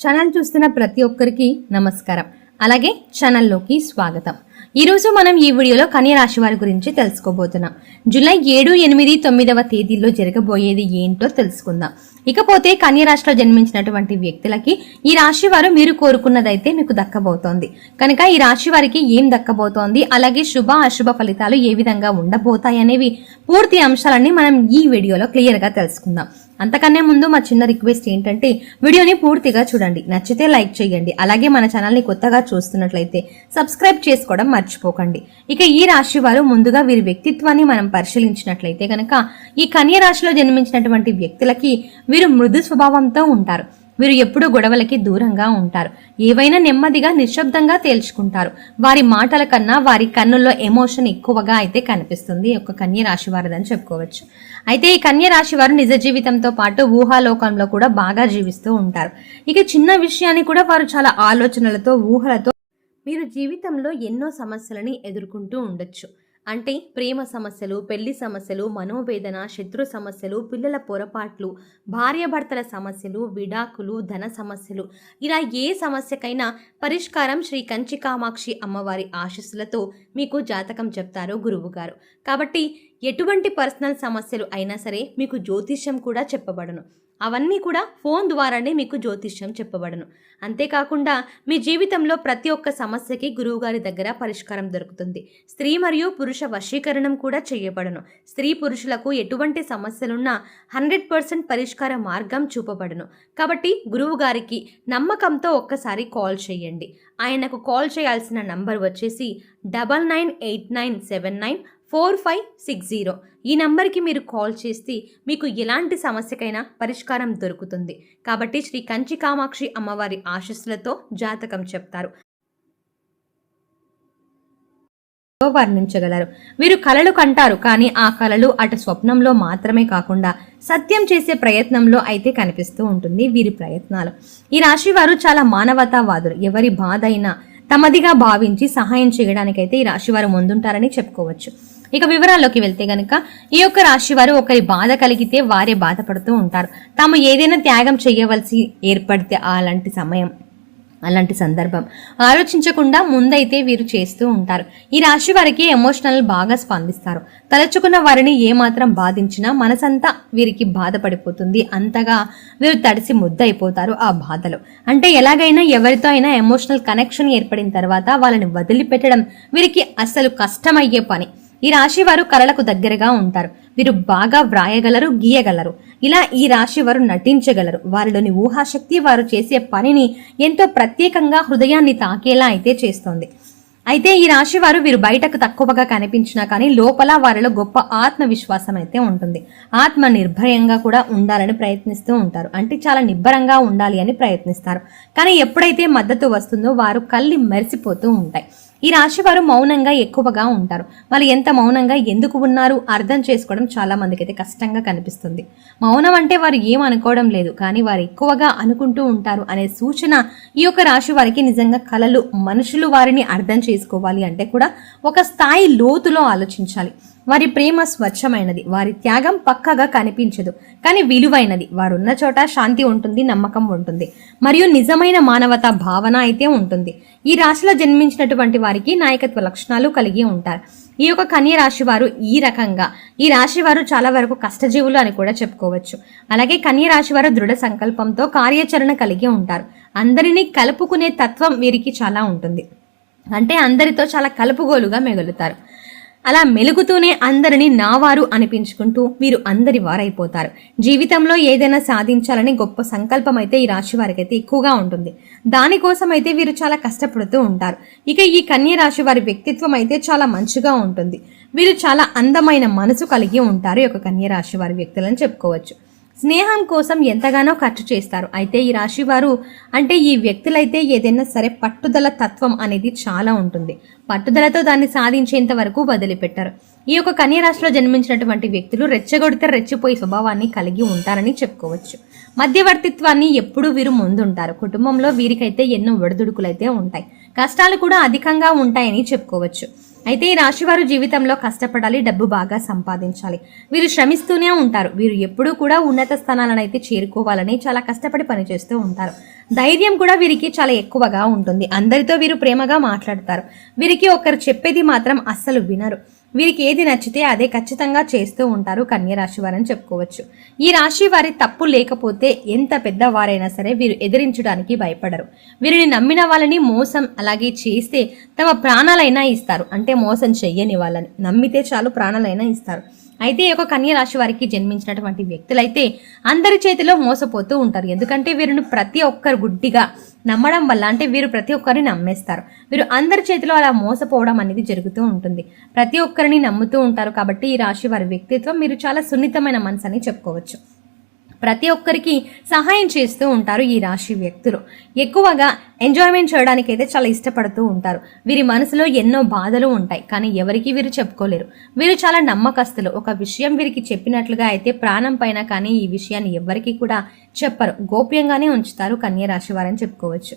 Channel చూస్తున్న ప్రతి ఒక్కరికి నమస్కారం. అలాగే ఛానల్లోకి స్వాగతం. ఈరోజు మనం ఈ వీడియోలో కన్య రాశి వారి గురించి తెలుసుకోబోతున్నాం. జూలై 7, 8, 9వ తేదీల్లో జరగబోయేది ఏంటో తెలుసుకుందాం. ఇకపోతే కన్య రాశిలో జన్మించినటువంటి వ్యక్తులకి ఈ రాశి వారు మీరు కోరుకున్నదైతే మీకు దక్కబోతోంది కనుక ఈ రాశి వారికి ఏం దక్కబోతోంది, అలాగే శుభ అశుభ ఫలితాలు ఏ విధంగా ఉండబోతాయి అనేవి పూర్తి అంశాలన్నీ మనం ఈ వీడియోలో క్లియర్ గా తెలుసుకుందాం. అంతకన్నా ముందు మా చిన్న రిక్వెస్ట్ ఏంటంటే వీడియోని పూర్తిగా చూడండి, నచ్చితే లైక్ చేయండి, అలాగే మన ఛానల్ని కొత్తగా చూస్తున్నట్లయితే సబ్స్క్రైబ్ చేసుకోవడం మర్చిపోకండి. ఇక ఈ రాశి వారు ముందుగా వీరి వ్యక్తిత్వాన్ని మనం పరిశీలించినట్లయితే కనుక ఈ కన్య రాశిలో జన్మించినటువంటి వ్యక్తులకి వీరు మృదు స్వభావంతో ఉంటారు. వీరు ఎప్పుడూ గొడవలకి దూరంగా ఉంటారు. ఏవైనా నెమ్మదిగా నిశ్శబ్దంగా తేల్చుకుంటారు. వారి మాటల కన్నా వారి కన్నుల్లో ఎమోషన్ ఎక్కువగా అయితే కనిపిస్తుంది ఒక కన్య రాశి వారిదని చెప్పుకోవచ్చు. అయితే ఈ కన్య రాశి వారు నిజ జీవితంతో పాటు ఊహాలోకంలో కూడా బాగా జీవిస్తూ ఉంటారు. ఇక చిన్న విషయాన్ని కూడా వారు చాలా ఆలోచనలతో ఊహలతో మీరు జీవితంలో ఎన్నో సమస్యలని ఎదుర్కొంటూ ఉండొచ్చు. అంటే ప్రేమ సమస్యలు, పెళ్లి సమస్యలు, మనోవేదన, శత్రు సమస్యలు, పిల్లల పొరపాట్లు, భార్యాభర్తల సమస్యలు, విడాకులు, ధన సమస్యలు, ఇలా ఏ సమస్యకైనా పరిష్కారం శ్రీ కంచి కామాక్షి అమ్మవారి ఆశీస్సులతో మీకు జాతకం చెప్తారు గురువు గారు. కాబట్టి ఎటువంటి పర్సనల్ సమస్యలు అయినా సరే మీకు జ్యోతిష్యం కూడా చెప్పబడను. అవన్నీ కూడా ఫోన్ ద్వారానే మీకు జ్యోతిష్యం చెప్పబడను. అంతేకాకుండా మీ జీవితంలో ప్రతి ఒక్క సమస్యకి గురువుగారి దగ్గర పరిష్కారం దొరుకుతుంది. స్త్రీ మరియు పురుష వశీకరణం కూడా చేయబడను. స్త్రీ పురుషులకు ఎటువంటి సమస్యలున్నా 100% పరిష్కార మార్గం చూపబడను. కాబట్టి గురువుగారికి నమ్మకంతో ఒక్కసారి కాల్ చేయండి. ఆయనకు కాల్ చేయాల్సిన నంబర్ వచ్చేసి 9989794560. ఈ నంబర్కి మీరు కాల్ చేస్తే మీకు ఎలాంటి సమస్యకైనా పరిష్కారం దొరుకుతుంది. కాబట్టి శ్రీ కంచి కామాక్షి అమ్మవారి ఆశీస్సులతో జాతకం చెప్తారు, వర్ణించగలరు. వీరు కలలు కంటారు, కానీ ఆ కలలు అటు స్వప్నంలో మాత్రమే కాకుండా సత్యం చేసే ప్రయత్నంలో అయితే కనిపిస్తూ ఉంటుంది వీరి ప్రయత్నాలు. ఈ రాశి వారు చాలా మానవతావాదులు. ఎవరి బాధ అయినా తమదిగా భావించి సహాయం చేయడానికైతే ఈ రాశి వారు ముందుంటారని చెప్పుకోవచ్చు. ఇక వివరాల్లోకి వెళ్తే గనక ఈ యొక్క రాశి వారు ఒకరి బాధ కలిగితే వారే బాధపడుతూ ఉంటారు. తాము ఏదైనా త్యాగం చేయవలసి ఏర్పడితే అలాంటి సందర్భం ఆలోచించకుండా ముందైతే వీరు చేస్తూ ఉంటారు. ఈ రాశి వారికి ఎమోషనల్ బాగా స్పందిస్తారు. తలచుకున్న వారిని ఏమాత్రం బాధించినా మనసంతా వీరికి బాధపడిపోతుంది. అంతగా వీరు తడిసి ముద్దయిపోతారు ఆ బాధలో. అంటే ఎలాగైనా ఎవరితో అయినా ఎమోషనల్ కనెక్షన్ ఏర్పడిన తర్వాత వాళ్ళని వదిలిపెట్టడం వీరికి అస్సలు కష్టమయ్యే పని. ఈ రాశి వారు కళలకు దగ్గరగా ఉంటారు. వీరు బాగా వ్రాయగలరు, గీయగలరు. ఇలా ఈ రాశి వారు నటించగలరు. వారిలోని ఊహాశక్తి వారు చేసే పనిని ఎంతో ప్రత్యేకంగా హృదయాన్ని తాకేలా అయితే చేస్తోంది. అయితే ఈ రాశి వారు వీరు బయటకు తక్కువగా కనిపించినా కానీ లోపల వారిలో గొప్ప ఆత్మవిశ్వాసం అయితే ఉంటుంది. ఆత్మ నిర్భయంగా కూడా ఉండాలని ప్రయత్నిస్తూ ఉంటారు. అంటే చాలా నిబ్బరంగా ఉండాలి అని ప్రయత్నిస్తారు. కానీ ఎప్పుడైతే మద్దతు వస్తుందో వారు కళ్ళు మెరిసిపోతూ ఉంటాయి. ఈ రాశి వారు మౌనంగా ఎక్కువగా ఉంటారు. వాళ్ళు ఎంత మౌనంగా ఎందుకు ఉన్నారు అర్థం చేసుకోవడం చాలా మందికి అయితే కష్టంగా కనిపిస్తుంది. మౌనం అంటే వారు ఏం అనుకోవడం లేదు, కానీ వారు ఎక్కువగా అనుకుంటూ ఉంటారు అనే సూచన ఈ యొక్క రాశి వారికి. నిజంగా కలలు మనుషులు వారిని అర్థం చేసుకోవాలి అంటే కూడా ఒక స్థాయి లోతులో ఆలోచించాలి. వారి ప్రేమ స్వచ్ఛమైనది, వారి త్యాగం పక్కగా కనిపించదు, కానీ విలువైనది. వారున్న చోట శాంతి ఉంటుంది, నమ్మకం ఉంటుంది, మరియు నిజమైన మానవతా భావన అయితే ఉంటుంది. ఈ రాశిలో జన్మించినటువంటి వారికి నాయకత్వ లక్షణాలు కలిగి ఉంటారు. ఈ యొక్క కన్య రాశి వారు ఈ రాశి వారు చాలా వరకు కష్టజీవులు అని కూడా చెప్పుకోవచ్చు. అలాగే కన్య రాశి వారు దృఢ సంకల్పంతో కార్యాచరణ కలిగి ఉంటారు. అందరినీ కలుపుకునే తత్వం వీరికి చాలా ఉంటుంది. అంటే అందరితో చాలా కలుపుగోలుగా మెగులుతారు. అలా మెలుగుతూనే అందరినీ నావారు అనిపించుకుంటూ వీరు అందరి వారైపోతారు. జీవితంలో ఏదైనా సాధించాలని గొప్ప సంకల్పం అయితే ఈ రాశి వారికి అయితే ఎక్కువగా ఉంటుంది. దానికోసం అయితే వీరు చాలా కష్టపడుతూ ఉంటారు. ఇక ఈ కన్య రాశి వారి వ్యక్తిత్వం అయితే చాలా మంచిగా ఉంటుంది. వీరు చాలా అందమైన మనసు కలిగి ఉంటారు. ఈ యొక్క కన్య రాశి వారి వ్యక్తులని చెప్పుకోవచ్చు. స్నేహం కోసం ఎంతగానో ఖర్చు చేస్తారు. అయితే ఈ రాశి వారు ఈ వ్యక్తులైతే ఏదైనా సరే పట్టుదల తత్వం అనేది చాలా ఉంటుంది. పట్టుదలతో దాన్ని సాధించేంత వరకు వదిలిపెట్టారు. ఈ యొక్క కన్య రాశిలో జన్మించినటువంటి వ్యక్తులు రెచ్చగొడితే రెచ్చిపోయే స్వభావాన్ని కలిగి ఉంటారని చెప్పుకోవచ్చు. మధ్యవర్తిత్వాన్ని ఎప్పుడూ వీరు ముందుంటారు. కుటుంబంలో వీరికైతే ఎన్నో ఒడిదుడుకులైతే ఉంటాయి. కష్టాలు కూడా అధికంగా ఉంటాయని చెప్పుకోవచ్చు. అయితే ఈ రాశివారు జీవితంలో కష్టపడాలి, డబ్బు బాగా సంపాదించాలి. వీరు శ్రమిస్తూనే ఉంటారు. వీరు ఎప్పుడూ కూడా ఉన్నత స్థానాలను అయితే చేరుకోవాలని చాలా కష్టపడి పనిచేస్తూ ఉంటారు. ధైర్యం కూడా వీరికి చాలా ఎక్కువగా ఉంటుంది. అందరితో వీరు ప్రేమగా మాట్లాడతారు. వీరికి ఒకరు చెప్పేది మాత్రం అస్సలు వినరు. వీరికి ఏది నచ్చితే అదే ఖచ్చితంగా చేస్తూ ఉంటారు కన్య రాశి వారని చెప్పుకోవచ్చు. ఈ రాశి వారి తప్పు లేకపోతే ఎంత పెద్దవారైనా సరే వీరు ఎదిరించడానికి భయపడరు. వీరిని నమ్మిన వాళ్ళని మోసం అలాగే చేస్తే తమ ప్రాణాలైనా ఇస్తారు. అంటే మోసం చెయ్యని వాళ్ళని నమ్మితే చాలు ప్రాణాలైనా ఇస్తారు. అయితే ఒక కన్య రాశి వారికి జన్మించినటువంటి వ్యక్తులైతే అందరి చేతిలో మోసపోతూ ఉంటారు. ఎందుకంటే వీరిని ప్రతి ఒక్కరు గుడ్డిగా నమ్మడం వల్ల, అంటే వీరు ప్రతి ఒక్కరిని నమ్మేస్తారు. వీరు అందరి చేతిలో అలా మోసపోవడం అనేది జరుగుతూ ఉంటుంది. ప్రతి ఒక్కరిని నమ్ముతూ ఉంటారు. కాబట్టి ఈ రాశి వారి వ్యక్తిత్వం మీరు చాలా సున్నితమైన మనసు అని చెప్పుకోవచ్చు. ప్రతి ఒక్కరికి సహాయం చేస్తూ ఉంటారు ఈ రాశి వ్యక్తులు. ఎక్కువగా ఎంజాయ్మెంట్ చేయడానికి అయితే చాలా ఇష్టపడుతూ ఉంటారు. వీరి మనసులో ఎన్నో బాధలు ఉంటాయి, కానీ ఎవరికి వీరు చెప్పుకోలేరు. వీరు చాలా నమ్మకస్తులు. ఒక విషయం వీరికి చెప్పినట్లుగా అయితే ప్రాణం పైన కానీ ఈ విషయాన్ని ఎవరికి కూడా చెప్పరు, గోప్యంగానే ఉంచుతారు కన్య రాశి వారని చెప్పుకోవచ్చు.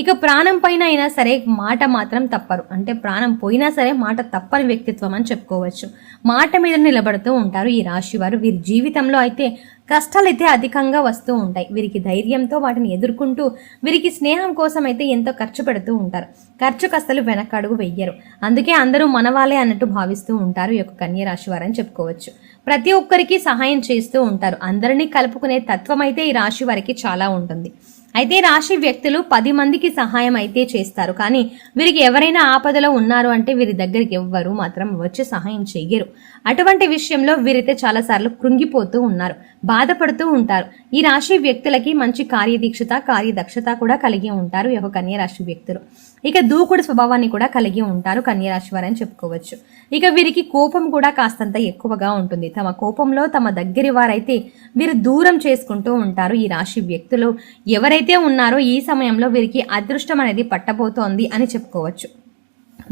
ఇక ప్రాణం పైన అయినా సరే మాట మాత్రం తప్పరు. అంటే ప్రాణం పోయినా సరే మాట తప్పని వ్యక్తిత్వం అని చెప్పుకోవచ్చు. మాట మీద నిలబడుతూ ఉంటారు ఈ రాశి వారు. వీరి జీవితంలో అయితే కష్టాలు అయితే అధికంగా వస్తూ ఉంటాయి. వీరికి ధైర్యంతో వాటిని ఎదుర్కొంటూ వీరికి స్నేహం కోసం అయితే ఎంతో ఖర్చు పెడుతూ ఉంటారు. ఖర్చుకు అసలు వెనకడుగు వెయ్యరు. అందుకే అందరూ మనవాళ్ళే అన్నట్టు భావిస్తూ ఉంటారు ఈ యొక్క కన్య రాశి వారని చెప్పుకోవచ్చు. ప్రతి ఒక్కరికి సహాయం చేస్తూ ఉంటారు. అందరినీ కలుపుకునే తత్వం అయితే ఈ రాశి వారికి చాలా ఉంటుంది. అయితే రాశి వ్యక్తులు 10 మందికి సహాయం అయితే చేస్తారు, కానీ వీరికి ఎవరైనా ఆపదలో ఉన్నారు అంటే వీరి దగ్గరికి ఎవ్వరు మాత్రం వచ్చి సహాయం చెయ్యరు. అటువంటి విషయంలో వీరైతే చాలాసార్లు కృంగిపోతూ ఉన్నారు, బాధపడుతూ ఉంటారు. ఈ రాశి వ్యక్తులకి మంచి కార్యదీక్షత కార్యదక్షత కూడా కలిగి ఉంటారు ఈ యొక్క కన్య రాశి వ్యక్తులు. ఇక దూకుడు స్వభావాన్ని కూడా కలిగి ఉంటారు కన్య రాశి వారని చెప్పుకోవచ్చు. ఇక వీరికి కోపం కూడా కాస్తంత ఎక్కువగా ఉంటుంది. తమ కోపంలో తమ దగ్గరి వారైతే వీరు దూరం చేసుకుంటూ ఉంటారు ఈ రాశి వ్యక్తులు. ఎవరైతే ఉన్నారో ఈ సమయంలో వీరికి అదృష్టం అనేది పట్టబోతోంది అని చెప్పుకోవచ్చు.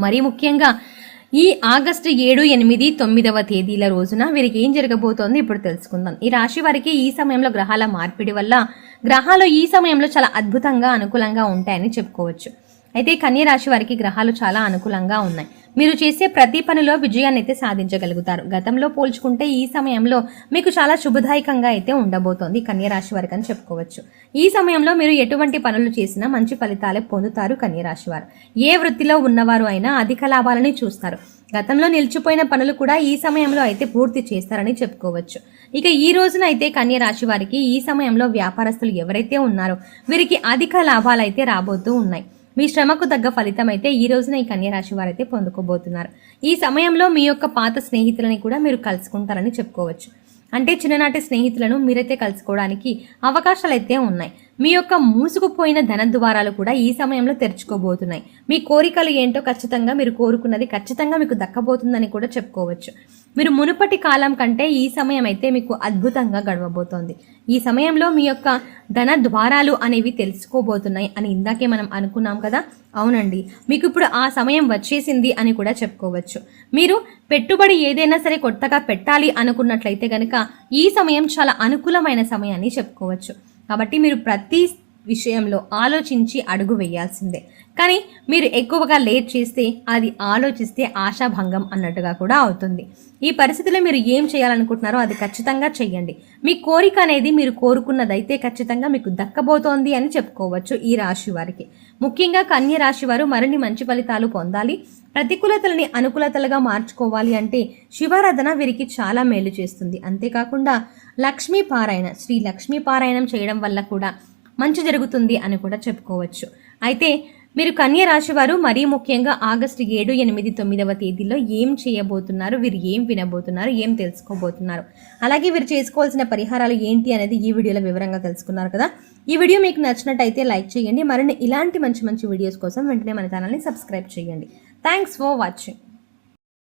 మరీ ముఖ్యంగా ఈ ఆగస్టు 7, 8, 9వ తేదీల రోజున వీరికి ఏం జరగబోతోంది ఇప్పుడు తెలుసుకుందాం. ఈ రాశి వారికి ఈ సమయంలో గ్రహాల మార్పిడి వల్ల గ్రహాలు ఈ సమయంలో చాలా అద్భుతంగా అనుకూలంగా ఉంటాయని చెప్పుకోవచ్చు. అయితే కన్య రాశి వారికి గ్రహాలు చాలా అనుకూలంగా ఉన్నాయి. మీరు చేసే ప్రతి పనిలో విజయాన్ని అయితే సాధించగలుగుతారు. గతంలో పోల్చుకుంటే ఈ సమయంలో మీకు చాలా శుభదాయకంగా అయితే ఉండబోతోంది కన్య రాశి వారికి అని చెప్పుకోవచ్చు. ఈ సమయంలో మీరు ఎటువంటి పనులు చేసినా మంచి ఫలితాలే పొందుతారు కన్య రాశి వారు. ఏ వృత్తిలో ఉన్నవారు అయినా అధిక లాభాలని చూస్తారు. గతంలో నిలిచిపోయిన పనులు కూడా ఈ సమయంలో అయితే పూర్తి చేస్తారని చెప్పుకోవచ్చు. ఇక ఈ రోజున అయితే కన్య రాశి వారికి ఈ సమయంలో వ్యాపారస్తులు ఎవరైతే ఉన్నారో వీరికి అధిక లాభాలు అయితే రాబోతూ ఉన్నాయి. మీ శ్రమకు తగ్గ ఫలితం అయితే ఈ రోజున ఈ కన్య రాశి వారైతే పొందుకోబోతున్నారు. ఈ సమయంలో మీ యొక్క పాత స్నేహితులని కూడా మీరు కలుసుకుంటారని చెప్పుకోవచ్చు. అంటే చిన్ననాటి స్నేహితులను మీరైతే కలుసుకోవడానికి అవకాశాలు అయితే ఉన్నాయి. మీ యొక్క మూసుకుపోయిన ధన ద్వారాలు కూడా ఈ సమయంలో తెరుచుకోబోతున్నాయి. మీ కోరికలు ఏంటో ఖచ్చితంగా మీరు కోరుకున్నది ఖచ్చితంగా మీకు దక్కబోతుందని కూడా చెప్పుకోవచ్చు. మీరు మునుపటి కాలం కంటే ఈ సమయం అయితే మీకు అద్భుతంగా గడవబోతోంది. ఈ సమయంలో మీ యొక్క ధన ద్వారాలు అనేవి తెలుసుకోబోతున్నాయి అని ఇందాకే మనం అనుకున్నాం కదా. అవునండి, మీకు ఇప్పుడు ఆ సమయం వచ్చేసింది అని కూడా చెప్పుకోవచ్చు. మీరు పెట్టుబడి ఏదైనా సరే కొత్తగా పెట్టాలి అనుకున్నట్లయితే కనుక ఈ సమయం చాలా అనుకూలమైన సమయాన్ని చెప్పుకోవచ్చు. కాబట్టి మీరు ప్రతి విషయంలో ఆలోచించి అడుగు వేయాల్సిందే. కానీ మీరు ఎక్కువగా లేట్ చేస్తే అది ఆలోచిస్తే ఆశాభంగం అన్నట్టుగా కూడా అవుతుంది. ఈ పరిస్థితిలో మీరు ఏం చేయాలనుకుంటున్నారో అది ఖచ్చితంగా చెయ్యండి. మీ కోరిక అనేది మీరు కోరుకున్నదైతే ఖచ్చితంగా మీకు దక్కబోతోంది అని చెప్పుకోవచ్చు ఈ రాశి వారికి. ముఖ్యంగా కన్య రాశి వారు మరిన్ని మంచి ఫలితాలు పొందాలి, ప్రతికూలతలని అనుకూలతలుగా మార్చుకోవాలి అంటే శివారాధన వీరికి చాలా మేలు చేస్తుంది. అంతేకాకుండా లక్ష్మీ పారాయణ, శ్రీ లక్ష్మీ పారాయణం చేయడం వల్ల కూడా మంచి జరుగుతుంది అని కూడా చెప్పుకోవచ్చు. అయితే మీరు కన్య రాశి వారు మరీ ముఖ్యంగా ఆగస్టు 7, 8, 9వ తేదీలో ఏం చేయబోతున్నారు, వీరు ఏం వినబోతున్నారు, ఏం తెలుసుకోబోతున్నారు, అలాగే వీరు చేసుకోవాల్సిన పరిహారాలు ఏంటి అనేది ఈ వీడియోలో వివరంగా తెలుసుకున్నారు కదా. ఈ వీడియో మీకు నచ్చినట్టయితే లైక్ చేయండి. మరిన్ని ఇలాంటి మంచి మంచి వీడియోస్ కోసం వెంటనే మన ఛానల్ని సబ్స్క్రైబ్ చేయండి. Thanks for watching.